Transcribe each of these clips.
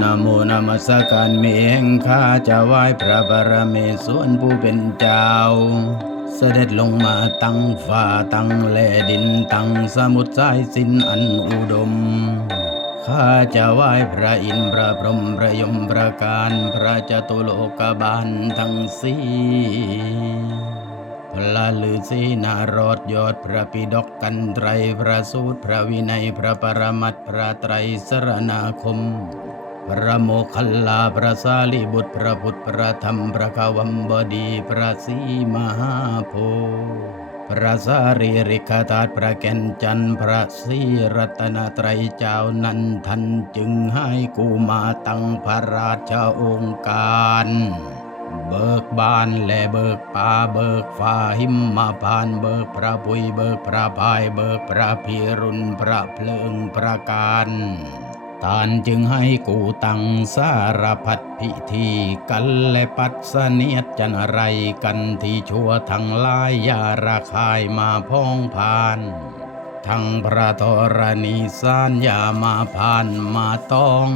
นโมนะมัสการเมงข้าจะไหว้พระบารมีส่วนผู้เป็นเจ้า เสด็จลงมาตั้งฟ้าตั้งแลดินตั้งสมุทรสายสินอันอุดม ข้าจะไหว้พระอินทร์พระพรหมพระยมพระการพระจตุโลกบาลทั้งสี่พระฤาษีนารอดยอดพระปิดกกันไตรพระสูตรพระวินัยพระปรมัตพระไตรสรณาคม พระโมคคัลลาพระสารีบุตรพระพุทธพระธรรมพระกวัมบดีพระศรีมหาโพธิ์พระสารีริกธาตุพระแก่นจันทร์พระศรีรัตนตรัยเจ้านั้นท่านจึงให้กูมาตั้งพระราชองค์การ เบิกบานและเบิกป่าเบิกฟ้าหิมมาพานเบิกพระพุยเบิกพระพายเบิกพระพิรุณพระเพลิงประการ ท่านจึงให้กูตั้งสารพัดพิธีกันและปัดเสนียดจันไรกันที่ชั่วทั้งลายยาระคายมาพ้องพาน ทั้งพระธรณีสานยามาผ่านมาต้อง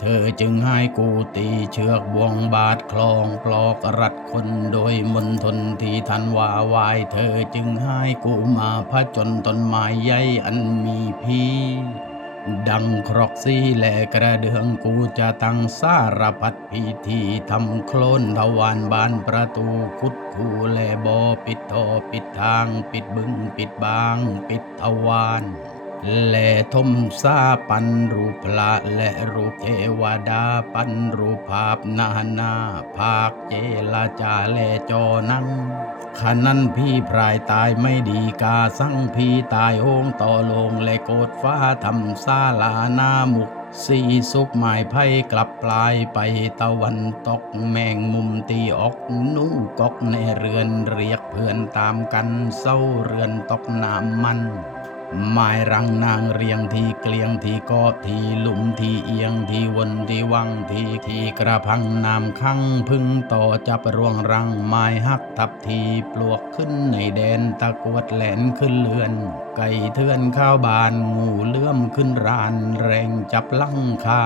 เธอจึงให้กูตีเชือกบวงบาดคลองปลอกรัดคนโดยมนทนที่ทันว่าวาย เธอจึงให้กูมาพระจนต้นไม้ใหญ่อันมีพี ดังครอกซีและกระเดืองกูจะตั้งสารพัดพิธีทำโคลนทวารบานประตูคุดคูและบอปิดทอปิดทาง ปิดบึงปิดบาง ปิดทวาร และทมซาปันรูปพระและรูปเทวดาปันรูปภาพนานาภาคเจลาจาแลจอนังขนั้นพี่พรายตายไม่ดีกาสั่งพี่ตายโหงต่อลงและโกดฟ้าทำซาลาหน้ามุกสีสุกหมายไพ่กลับปลายไปตะวันตกแมงมุมตีออกนุ่งกอกในเรือนเรียกเพื่อนตามกันเศร้าเรือนตกน้ำมัน ไม้รังนางเรียงทีเกลียงทีกอทีหลุมทีเอียงทีวนทีวังทีทีกระพังน้ำคังพึ่งต่อจับรวงรังไม้หักทับทีปลวกขึ้นในแดนตะกวดแหลนขึ้นเลือน ไก่เทือนข้าวบานงูเลื่อมขึ้นรานแรงจับลังคา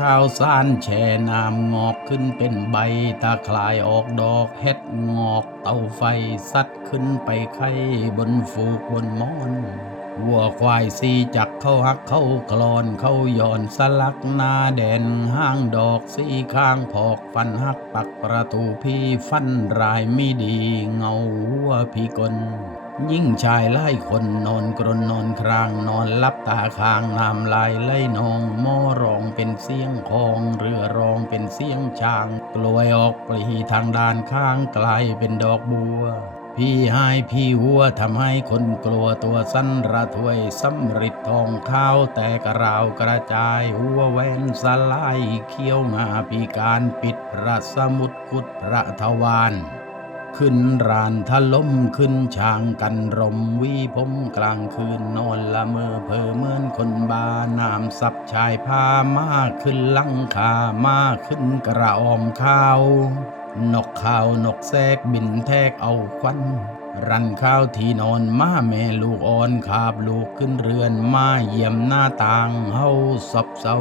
ข้าวสารแช่น้ำงอกขึ้นเป็นใบ ตาคลายออกดอกเฮ็ดงอกเตาไฟซัดขึ้นไปไข่บนฟูกบนมอนวัวควายสีจักเข้าหักเข้ากลอนเข้าย่อนสลักหน้าแดนห้างดอกสีข้างพอกฟันหักปักประตูพี่ฟันรายไม่ดีเงาหัวพี่กล ยิ่งชายไล่คนนอนกรนนอนครางนอนลับตาคางน้ำลายไล่นองม้อรองเป็นเสียงคองเรือรองเป็นเสียงช้างกลวยออกปลีทางด้านข้างไกลเป็นดอกบัว พี่ให้พี่วัวทำให้คนกลัวตัวสั้นระถวยสำริดทองข้าวแต่กระราวกระจายหัวแหวนสลายเขี้ยวงาปีการปิดพระสมุดกุดพระทวาร ขึ้นรานทะล้มขึ้นช่างกันรมวีผมกลางคืนนอนละเมอเพอเหมือนคนบาน้ำสับชายผ้ามากขึ้นลังคามากขึ้นกระออมข้าวนกข้าวนกแทกบินแทกเอาควันรันข้าวที่นอนมาแม่ลูกอ่อนขาบลูกขึ้นเรือนมาเยี่ยมหน้าต่างเฮาซบเศร้า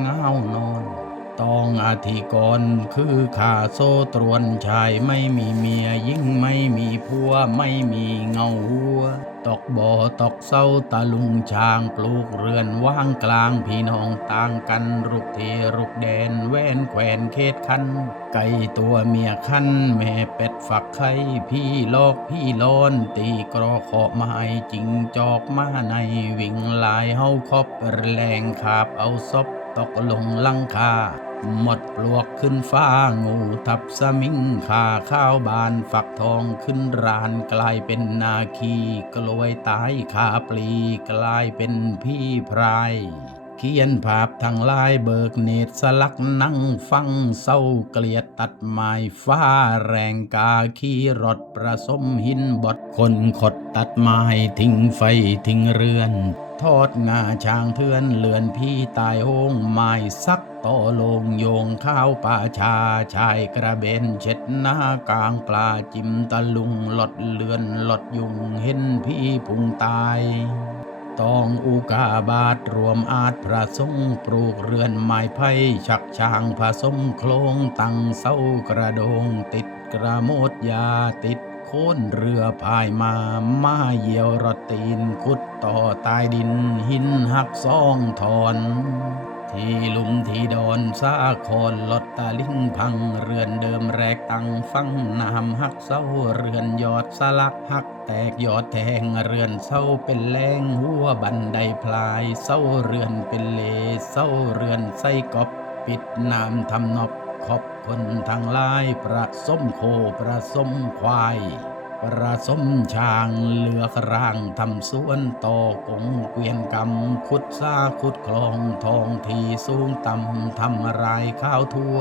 เงานอน ต้องอาธิกรคือขาโซตรวนชายไม่มีเมียยิ่งไม่มีผัวไม่มีเงาหัว ตกบ่อตกเศร้าตะลุงช้างปลูกเรือนว่างกลางพี่น้องต่างกันรุกเทรุกแดนแว่นแขวนเขตคัน ไก่ตัวเมียคันแม่เป็ดฝักไข่พี่ลอกพี่ล้อนตีกรอขอไม้จิงจอกมาในวิ่งลายเฮาคบแรงขาบเอาซบ ตกลงลังคา หมดปลวกขึ้นฟ้างูทับสมิงขาข้าวบานฝักทองขึ้นรานกลายเป็นนาคีกลวยตายขาปลีกลายเป็นพี่พรายเขียนภาพทางลายเบิกเนตรสลักนั่งฟังเศร้าเกลียดตัดไม้ฟ้าแรงกาขี่รถประสมหินบดคนขดตัดไม้ทิ้งไฟทิ้งเรือน ทอดงาช้างเทือนเลือนพี่ตายโหงไม้ซักต่อลงโยงข้าวป่าชาชายกระเบนเช็ดหน้ากลางปลาจิมตะลุงหลดเลือนหลดยุงเห็นพี่พุงตายตตองอุกาบาทรวมอาจพระสงฆ์ปลูกเรือนไม้ไผ่ชักช้างผสมโครงตั้งเสากระโดงติดกระโมดยาติด คนเรือพายมามาเยี่ยวรตีนขุดต่อใตายดินหินหักซองทอน ที่ลุมที่ดอนสาคอนลดตาลิงพังเรือนเดิมแรกตังฟังนามหักเศร้าเรือนยอดสลักหักแตกยอดแทงเรือนเศร้าเป็นแรงหัวบันไดพลายเศร้าเรือนเป็นเลเศร้าเรือนไส้กอบปิดน้ำทำนบขอบ คนทางลายประสมโคประสมควาย ประสมช้างเหลือกร่างทำสวนต่อกงเกวียนกำขุดซาขุดคลองทองทีสูงต่ำทำรายข้าวทั่ว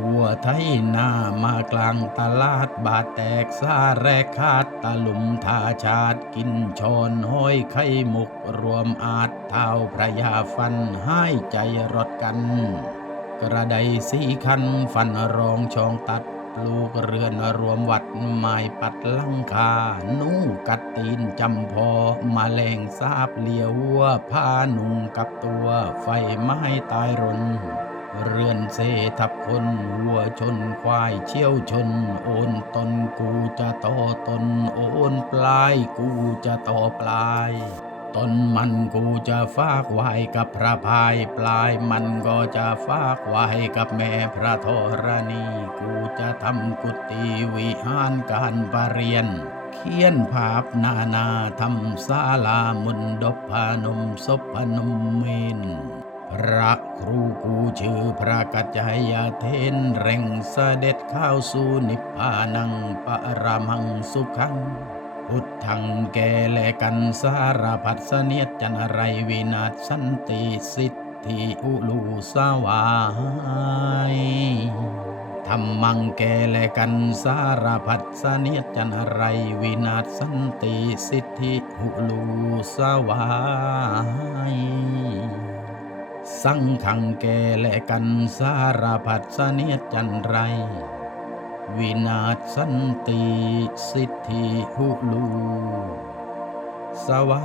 วัวไทยนามากลางตลาดบาดแตกซาแรกคาดตะลุมทาชาดกินชอนห้อยไข่มุกรวมอาจเท้าพระยาฟันให้ใจรถกัน กระไดสีคันฟันรองชองตัดปลูกเรือนรวมวัดไม้ปัดลังคาหนูกัดตีนจำพอมาแรงสาบเลียววัวผ้าหนุ่งกับตัวไฟไม้ตายรน เรือนเซทับคนวัวชนควายเชี่ยวชน โอนตนกูจะต่อตน โอนปลายกูจะต่อปลาย ต้นมันกูจะฝากไว้กับพระพายปลายมันก็จะฝากไว้กับแม่พระธรณีกูจะทำกุฏิวิหารการประเรียน เขียนภาพนานาทำศาลามุนดบพานมศพพนมเมนพระครูกูชื่อพระกัจจายเทนเร่งเสด็จเข้าสู่นิพพานังปรมังสุขัง พุทธังแกและกันสารพัดเสนียดจันไรวินาศสันติสิทธิอุลูสวายธรรมังแกและกันสารพัดเสนียดจันไรวินาศสันติสิทธิอุลูสวายสังขังแกและกันสารพัดเสนียดจันไร วินาศสันติสิทธิหุลูสวา